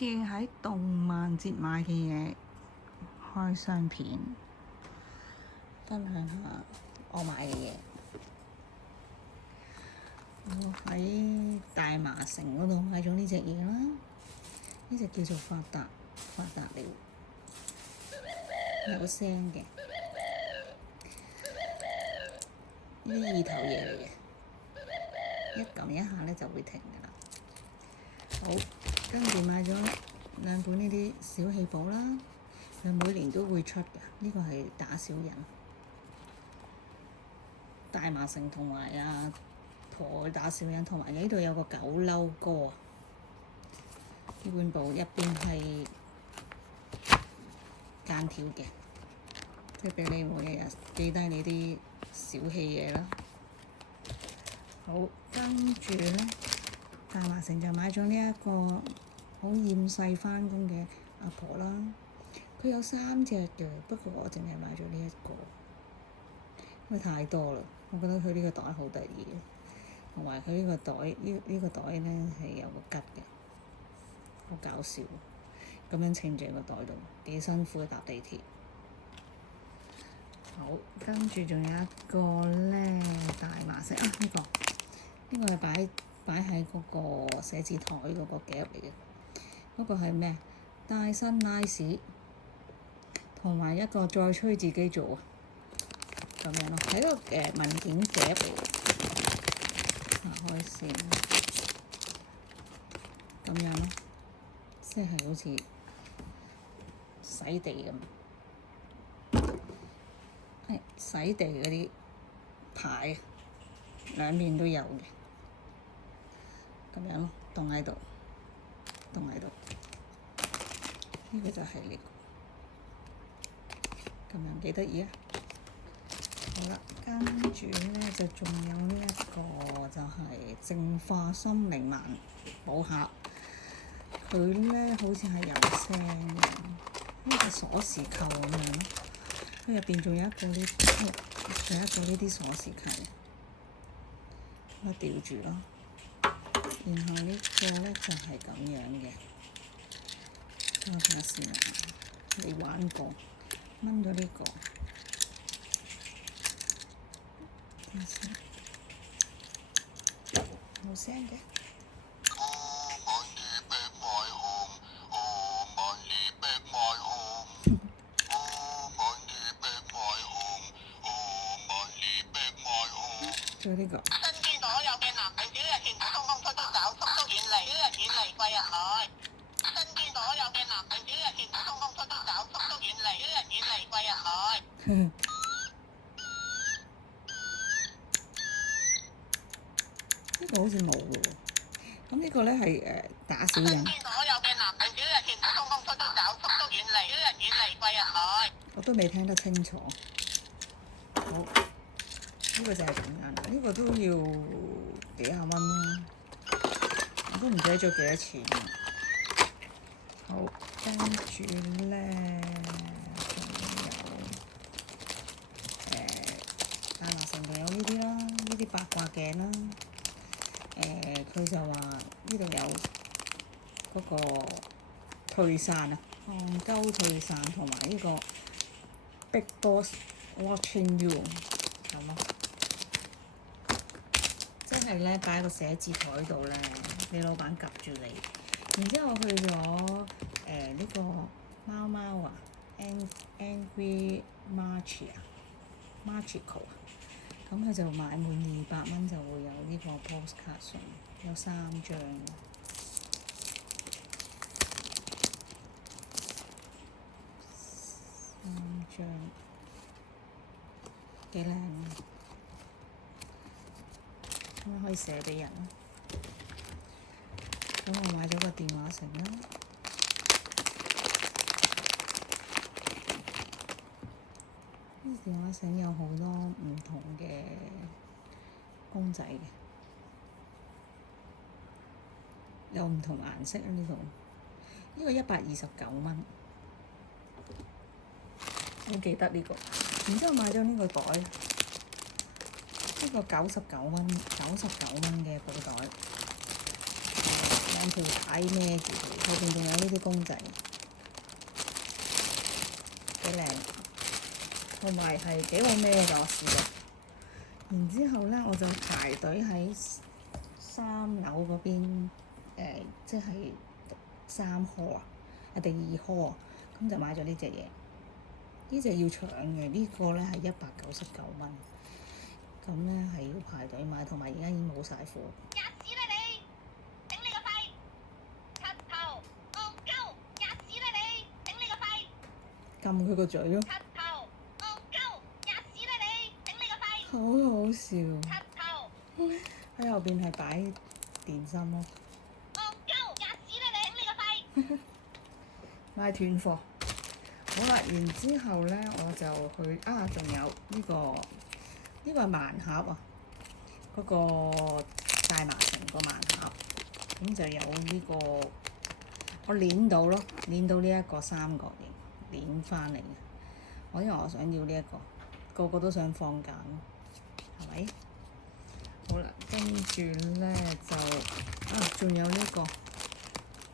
次喺動漫節買嘅嘢，開箱片，分享下我買嘅嘢。我喺大麻城嗰度買咗呢隻嘢啦，呢隻叫做發達了，有聲嘅，呢啲二頭嘢嚟嘅，一撳一下咧就會停㗎啦。好，跟住買咗兩本呢啲小氣簿啦，佢每年都會出㗎。呢個係打小人，大麻城同埋阿婆打小人，同埋呢度有個九嬲歌啊。呢本簿入邊係間條嘅，即係俾你每日記低你啲小氣嘢啦。好，跟住咧，大麻城就買咗呢一個好厭世返工嘅阿婆啦。佢有3隻嘅，不過我淨係買咗呢一個，因為太多啦。我覺得佢呢個袋好得意，同埋佢呢個袋呢個袋咧係有個吉嘅，好搞笑。咁樣稱住個袋度，幾辛苦搭地鐵。好，跟住仲有一個咧，大麻城啊，呢個係擺喺嗰個寫字台嗰個夾嚟嘅。嗰個係咩？戴森拉屎，同埋一個再吹自己做啊，咁樣咯，係個文件夾嚟嘅。拆開先，咁樣咯，即係好似洗地咁，洗地嗰啲牌兩邊都有嘅，咁樣咯，凍喺度，呢個就係呢個，咁樣幾得意啊！好啦，跟住咧就仲有呢一個就係淨化心靈盲寶盒，佢咧好似係有聲嘅，呢個鎖匙扣咁樣咯。佢入邊仲有一個呢啲鎖匙扣，我吊住咯。然後呢個咧就係咁樣嘅，我睇下先啊，未玩過，掹咗呢個。冇聲嘅。仲有呢個。身邊所有嘅男女，小人全部通通出走，速速遠離，小人遠離貴人來。身邊所有嘅男女，小人全部通通出走，速速遠離，小人遠離貴人來。呢個好似冇喎，咁呢個咧係打小人。身邊所有嘅男女，小人全部通通出走，速速遠離，小人遠離貴人來。我都未聽得清楚。好，呢個就係咁樣，呢個都要幾廿蚊啦，我都唔記得咗幾多錢。好，跟住咧仲有大麻城仲有呢啲啦，呢啲八卦鏡啦。佢就話呢度有嗰個退散啊，戇鳩退散同埋呢個 Big Boss Watching You 咁咯，即係咧擺喺個寫字台度咧，你老闆 𥄫 住你。然之後我去咗呢個貓貓啊 ，Angry Magical 啊。咁佢就買滿200蚊就會有呢個 postcard 送，有3張，幾靚啊！咁樣可以寫俾人。咁我買咗個電話繩啦。呢電話繩有好多唔同嘅公仔嘅，有唔同顏色啊！呢度呢個129蚊，我記得呢個。然之後買咗呢個袋，呢個99蚊嘅布袋，靚兩條帶孭住佢，後邊仲有呢啲公仔，幾靚，同埋係幾好孭㗎，我試過。然之後咧，我就排隊喺3樓嗰邊，即係3 hall 啊，第2 hall 啊，咁就買咗呢隻嘢。呢隻要搶嘅，呢個咧係199蚊，咁咧係要排隊買，同埋而家已經冇晒貨。吔屎啦你！頂你個肺！柒頭戇鳩！吔屎啦你！頂你個肺！撳佢個嘴咯！柒頭戇鳩！吔屎啦你！頂你個肺！好好笑！柒頭喺後邊係擺電芯咯。戇鳩！吔屎啦你！頂你個肺！買斷貨。好啦，然之後咧我就去仲有呢個係盲盒啊，嗰個大麻城個盲盒，咁就有呢個我攣到咯，攣到呢一個三角形攣翻嚟嘅。因為我想要呢一個，個個都想放假咯，係咪？好啦，跟住咧就仲有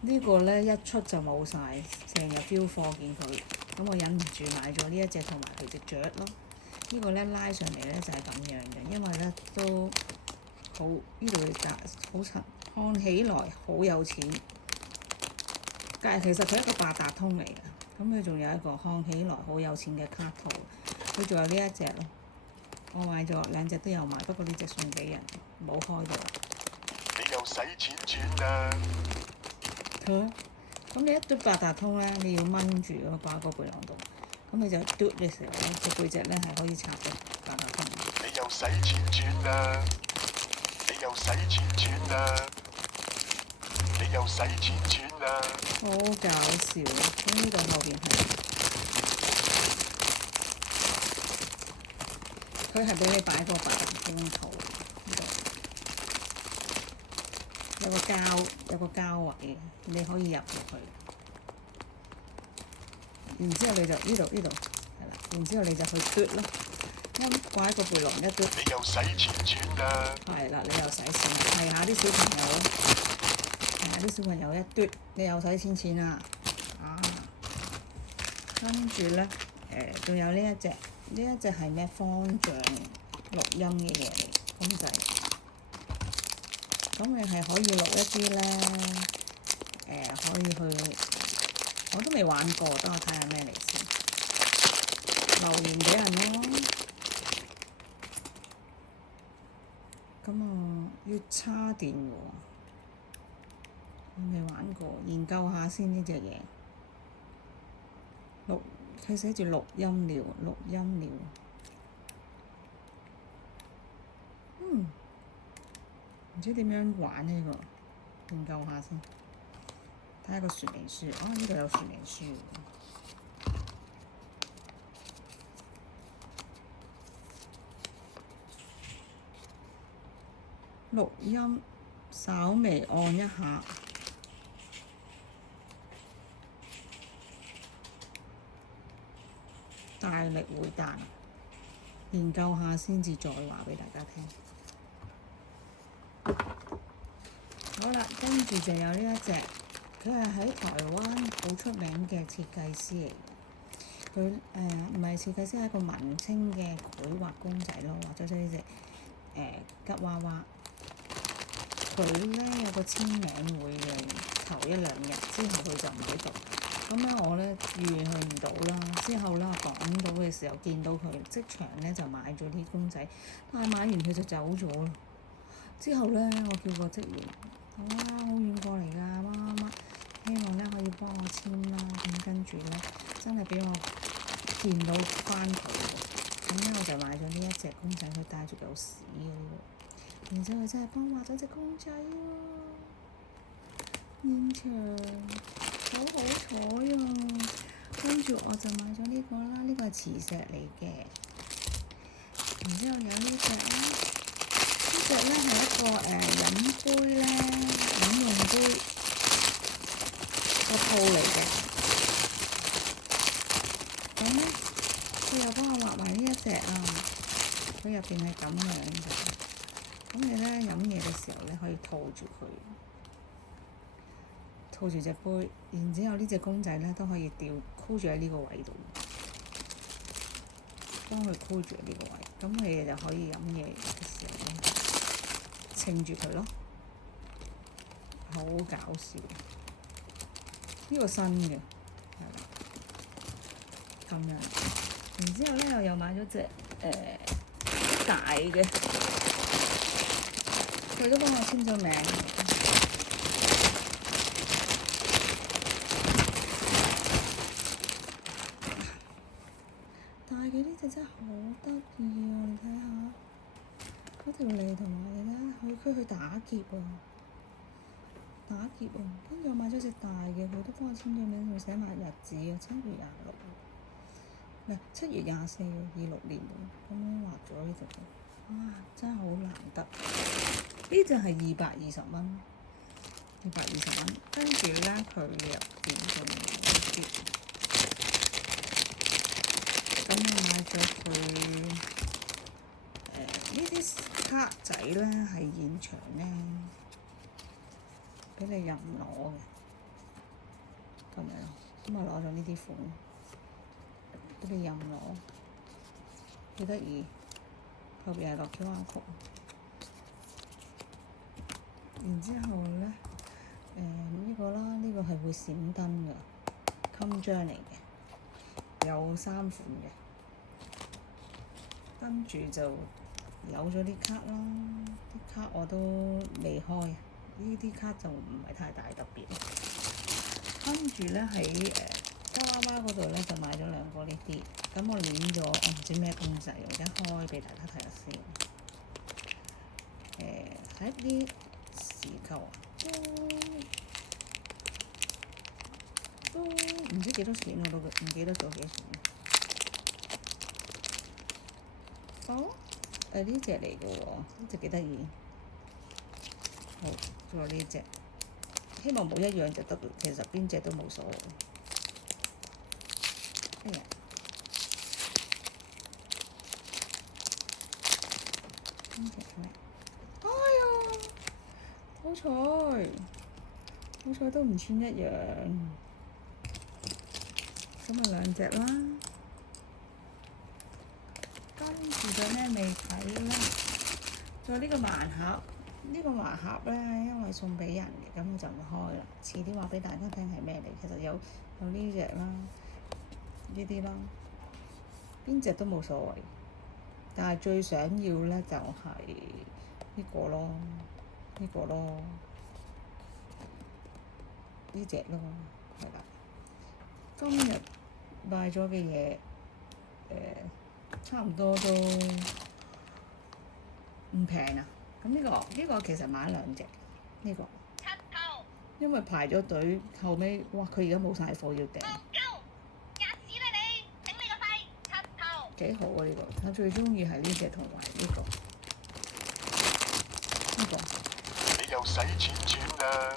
呢個咧一出就冇晒，成日飆貨見佢。咁我忍唔住買咗呢一隻同埋佢隻雀咯。呢個咧拉上嚟咧就係咁樣嘅，因為咧都好呢度嘅價好陳，看起來好有錢。但係其實佢係一個八達通嚟嘅，咁佢仲有一個看起來好有錢嘅卡套。佢仲有呢一隻咯，我買咗2隻都有買，不過呢隻送俾人，冇開到。你又使錢轉啦！咁你一嘟八達通咧，你要掹住嗰個掛個背囊度，咁你就嘟嘅時候咧，隻背脊咧係可以插到八達通。你又使錢轉啦！你又使錢轉啦！你又使錢轉啦！好搞笑！咁呢度後邊佢係俾你擺個八達通套，呢度有個膠位，你可以入入去。然之後你就呢度係啦，然之後你就去嘟咯，掛喺個背囊一嘟。你又使錢轉啦！係啦，你又使錢，係下啲小朋友咯，係下啲小朋友一嘟，你又使錢啦。跟住咧，仲有呢一隻係咩方丈錄音嘅嘢嚟，公仔。咁你係可以錄一啲咧，可以去，我都未玩過，等我睇下咩嚟先。留言俾人咯。咁要叉電喎，我未玩過，研究下先呢隻嘢。佢寫住錄音料。唔知點樣玩呢個，研究下先。睇下個說明書，呢度有說明書。錄音，稍微按一下，大力回彈。研究下先至再話俾大家聽。好啦，跟住就有呢一隻，佢係喺台灣好出名嘅設計師嚟嘅。佢唔係設計師，係一個文青嘅繪畫公仔咯，畫咗呢隻吉娃娃。佢咧有個簽名會嘅，頭1-2日之後佢就唔喺度。咁咧我咧預佢唔到啦。之後咧我趕到嘅時候見到佢即場咧就買咗啲公仔，但係買完佢就走咗啦。之後咧我叫個職員，好遠過嚟㗎，乜，希望咧可以幫我簽啦。咁跟住咧真係俾我見到翻佢喎。咁咧我就買咗呢一隻公仔，佢帶住嚿屎嘅呢個。然之後佢真係幫我畫咗隻公仔喎，現場好好彩啊！跟住我就買咗呢個啦，呢個係磁石嚟嘅。然之後有呢隻啦，呢隻咧係一個飲杯咧，飲用杯個套嚟嘅。咁咧佢又幫我畫埋呢一隻啊，佢入邊係咁樣嘅。咁你咧飲嘢嘅時候咧可以套住佢，套住隻杯，然之後呢隻公仔咧都可以箍住喺呢個位度，幫佢箍住喺呢個位，咁你哋就可以飲嘢嘅時候咧，稱住佢咯，好搞笑。呢個新嘅，係啦，咁樣。然之後咧，我又買咗隻大嘅，佢都幫我簽咗名。大嘅呢隻真係好得意啊！你睇下嗰條脷同埋你睇，佢去打劫啊！打劫啊！跟住我買咗隻大嘅，佢都幫我簽咗名，仲寫埋日子啊，7月26，唔係7月24啊，26年咁樣畫咗呢度。哇！真係好難得，呢隻係220蚊，220蚊。跟住咧，佢入邊仲有啲，咁我買咗佢呢啲卡仔咧，係現場咧俾你任攞嘅，咁樣，咁我攞咗呢啲款俾你任攞，幾得意。後邊係落 QR code，然之後咧，呢個啦，呢個係會閃燈嘅襟章嚟嘅，有3款嘅，跟住就有咗啲卡啦，啲卡我都未開，呢啲卡就唔係太大特別。跟住咧喺家媽媽嗰度咧就買咗2個呢啲。咁我攣咗，我唔知咩公仔，我而家開俾大家睇下先。係一啲匙扣啊，都唔知幾多錢，我都唔記得咗幾多錢。哦，呢隻嚟嘅喎，呢隻幾得意。好，仲有呢隻，希望冇一樣就得，其實邊隻都冇所謂。哎呀！哎呀，好彩都唔穿一樣，咁啊2隻啦。跟住仲有咩未睇啦？仲有呢個盲盒，呢個盲盒咧，因為送俾人嘅，咁我就唔開啦。遲啲話俾大家聽係咩嚟。其實有呢隻啦，呢啲啦，邊隻都冇所謂。但係最想要咧就係呢個咯，呢個咯，呢隻咯，係啦。今日買咗嘅嘢，差唔多都唔平啊。咁呢個其實買2隻，呢個，因為排咗隊，後尾哇佢而家冇晒貨要訂。幾好啊！呢個我最中意係呢隻同埋呢個。你又使錢轉啦！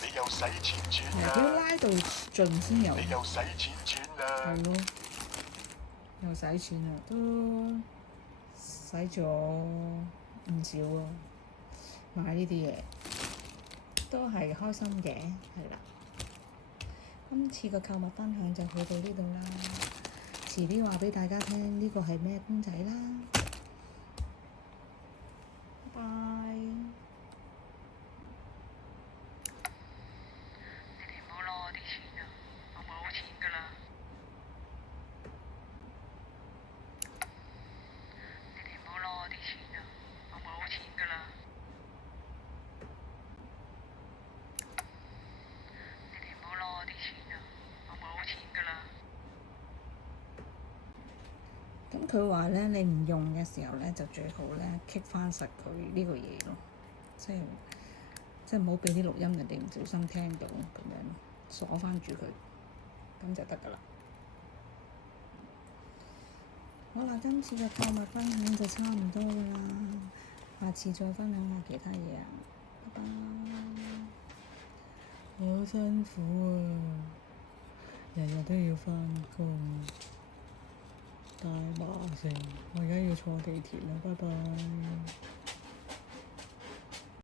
你又使錢轉啦！佢要拉到盡先有。你又使錢轉啦！係咯，又使錢啊，都使咗唔少啊！買呢啲嘢都係開心嘅，係啦。今次嘅購物分享就去到呢度啦。遲啲話俾大家聽呢個係咩公仔啦。拜拜。你哋唔好攞我啲錢啊！我冇錢㗎啦。你哋唔好攞我啲錢啊！我冇錢㗎啦。你哋唔好攞我啲錢啊！我冇錢㗎啦。咁佢話咧，你唔用嘅時候咧，就最好咧，keep 翻實佢呢個嘢咯，即係唔好俾啲錄音人哋唔小心聽到咁樣，鎖翻住佢，咁就得㗎啦。好啦，今次嘅購物分享就差唔多㗎啦，下次再分享下其他嘢啊，拜拜。好辛苦啊，日日都要返工。大麻城，我而家要坐地鐵啦，拜拜。